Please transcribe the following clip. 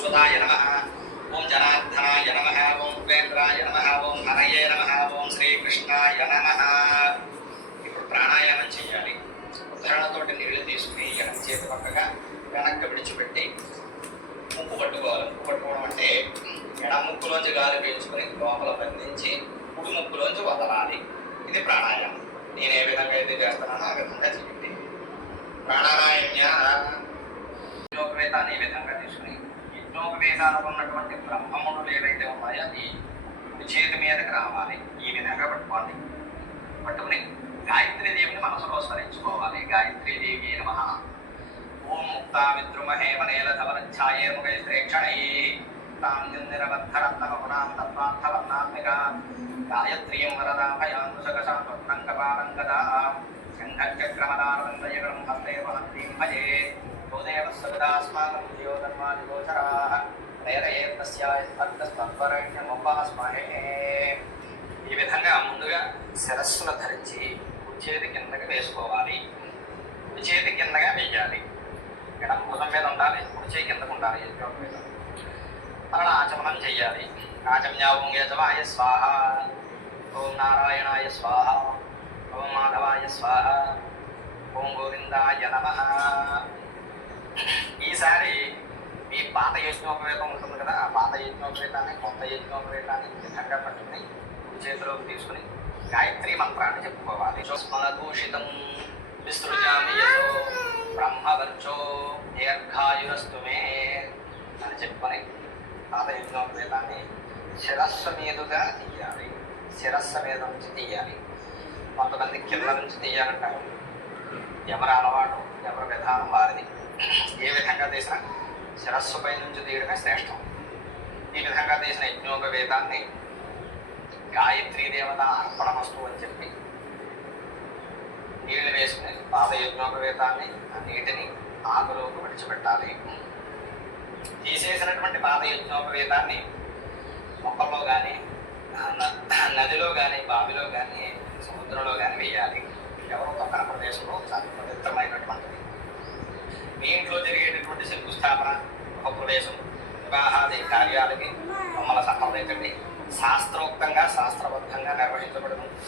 సుధాయ నమః. ఓం జనార్దనాయ నమః. ఓం ఉపేంద్రాయ నమః. ఓం హరయే నమః. ఓం శ్రీకృష్ణాయ నమః. ఇప్పుడు ప్రాణాయామం చేయాలి. ఉద్ధరణతోటి నీళ్లు తీసుకుని ఎడమ చేతి పక్కగా వెనక్కి విడిచిపెట్టి ముక్కు పట్టుకోవాలి. ముక్కు పట్టుకోవడం అంటే ఎడమ ముక్కులోంచి గాలి పీల్చుకుని లోపల బంధించి కుడి ముక్కులోంచి వదలాలి. ఇది ప్రాణాయామం. నేను ఏ విధంగా అయితే చేస్తున్నానో ఆ విధంగా చేయండి. ప్రాణాయామ్య యజ్ఞోపవేతాన్ని ఈ విధంగా తీసుకుని యజ్ఞోపవేతానికి ఉన్నటువంటి బ్రహ్మములు ఏవైతే ఉన్నాయో అది కుడి చేతి మీదకి రావాలి. ఈ విధంగా పట్టుకోండి. పట్టుకుని గాయత్రీ దేవిని మనసులో స్మరించుకోవాలి. గాయత్రీ దేవి నమః. ఓం ముక్తా విద్రుమహే వనేల తవరఛాయే ముఖైశ్రేక్షణై తాం నిరవద్ధరత్నమగుణాం తత్వార్థవర్ణాత్మిక గాయత్రీం వరదాభయాంకుశకశాంతకపాలంకదా శంఖచక్రమదారందయగం హస్తే వహంతీం భజే గోదేవ సవిదాస్మాకం జ్యోధర్మాదిగోచరాః ప్రేరయే తస్యాస్తత్వరణ్యముపాస్మహే. ఈ విధంగా ముందుగా శిరస్సును ధరించి చేతి కిందకి వేసుకోవాలి. కుడి చేతి కిందగా వేయాలి. ఎడమ భుజం మీద ఉండాలి. కుడి చేతి కిందకు ఉండాలి. అలా ఆచమనం చెయ్యాలి. ఆచమ్యా ఓం యజవాయ స్వాహ. ఓం నారాయణాయ స్వాహ. ఓం మాధవాయ స్వాహ. ఓం గోవిందాయ నమః. ఈసారి మీ పాత యజ్ఞోపవేతం ఉంటుంది కదా, ఆ పాత యజ్ఞోపవేతాన్ని కొత్త యజ్ఞోపవేతాన్ని విధంగా పట్టుకుని చేతిలోకి తీసుకుని గాయత్రీ మంత్రాన్ని చెప్పుకోవాలి. స్మరదూషితం విస్తృజామి యశో బ్రహ్మవర్చో దీర్ఘాయురస్తు మే అని చెప్పుకొని పాత యజ్ఞోపవేతాన్ని శిరస్సు మీదుగా తీయాలి. శిరస్సు మీద నుంచి తీయాలి. కొంతమంది కింద నుంచి తీయాలంటారు. ఎవరి అలవాటు ఎవరి విధానం వారిది. ఏ విధంగా తీసినా శిరస్సుపై నుంచి తీయడమే శ్రేష్టం. ఈ విధంగా తీసిన యజ్ఞోపవేతాన్ని గాయత్రీ దేవత అర్పణమస్తు అని చెప్పి నీళ్లు వేసుకుని పాత యజ్ఞోపవేతాన్ని ఆ నీటిని ఆకులోకి విడిచిపెట్టాలి. తీసేసినటువంటి పాత యజ్ఞోపవేతాన్ని మొక్కల్లో కానీ నదిలో కానీ బావిలో కానీ సముద్రంలో కానీ వేయాలి. ఎవరో పక్కన ప్రదేశంలో చాలా పవిత్రమైనటువంటిది. మీ ఇంట్లో జరిగేటటువంటి శంకుస్థాపన ఒక ప్రదేశం వివాహాది కార్యాలకి మమ్మల్ని సంప్రదించండి. శాస్త్రోక్తంగా శాస్త్రబద్ధంగా నిర్వహించబడను.